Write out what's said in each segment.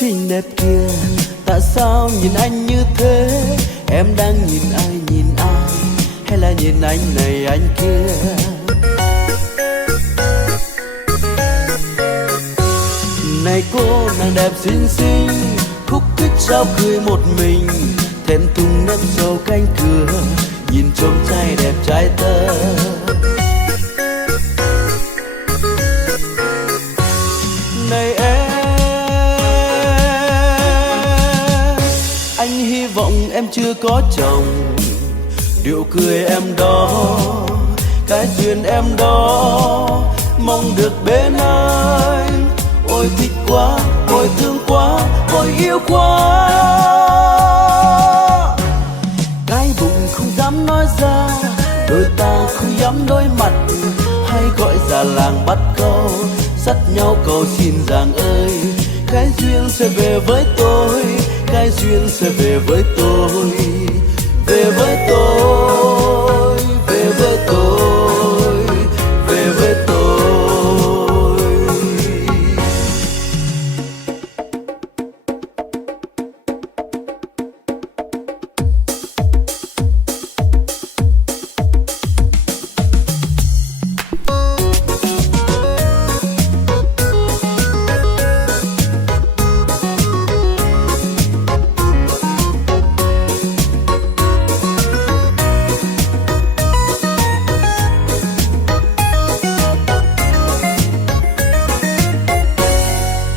xinh đẹp kia, tại sao nhìn anh như thế? Em đang nhìn ai, hay là nhìn anh này anh kia? Này cô nàng đẹp xinh xinh, khúc khích sao cười một mình, thẹn thùng nấp sau cánh cửa, nhìn chông trai đẹp trai tơ. Này em, anh hy vọng em chưa có chồng, điệu cười em đó, cái duyên em đó, mong được bên anh. Ôi thích quá, ôi thương quá, ôi yêu quá. Cái bụng không dám nói ra, đôi ta không dám đối mặt, hay gọi già làng bắt câu, dắt nhau cầu xin rằng ơi, cái duyên sẽ về với tôi, cái duyên sẽ về với tôi, về với tôi, về với tôi, về với tôi.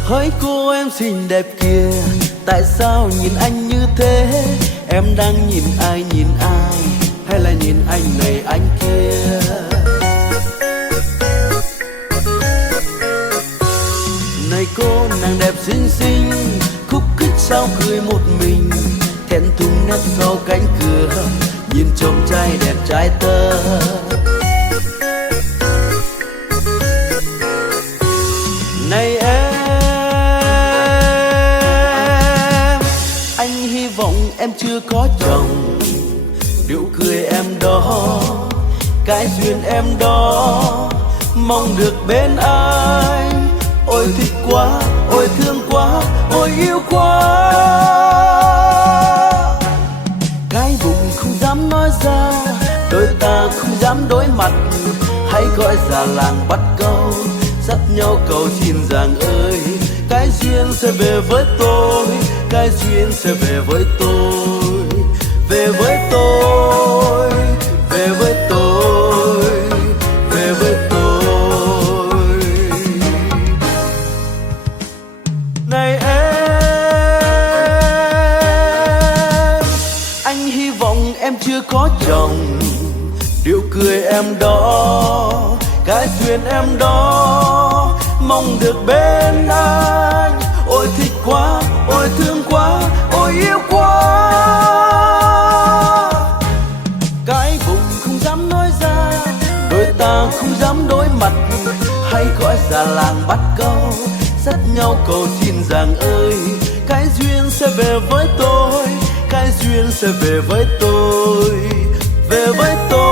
Hỡi cô em xinh đẹp kia, tại sao nhìn anh như thế? Em đang nhìn ai, hay là nhìn anh này anh kia? Này cô nàng đẹp xinh xinh, khúc khích sao cười một mình, thẹn thùng nấp sau cánh cửa, nhìn chông trai đẹp trai tơ. Này em, anh hy vọng em chưa có chồng, điệu cười em đó, cái duyên em đó, mong được bên anh. Ôi thích quá, ôi thương quá, ôi yêu quá. Cái bụng không dám nói ra, đôi ta không dám đối mặt, hãy gọi già làng bắt câu, dắt nhau cầu xin rằng ơi, cái duyên sẽ về với tôi, cái duyên sẽ về với tôi, về với tôi, về với tôi, về với tôi. Này em, anh hy vọng em chưa có chồng, điệu cười em đó, cái duyên em đó, mong được bên anh. Ôi thích quá, ôi thương quá, ôi yêu quá. Cái bụng không dám nói ra, đôi ta không dám đối mặt, hay gọi già làng bắt câu, dắt nhau cầu xin rằng ơi, cái duyên sẽ về với tôi, cái duyên sẽ về với tôi, về với tôi.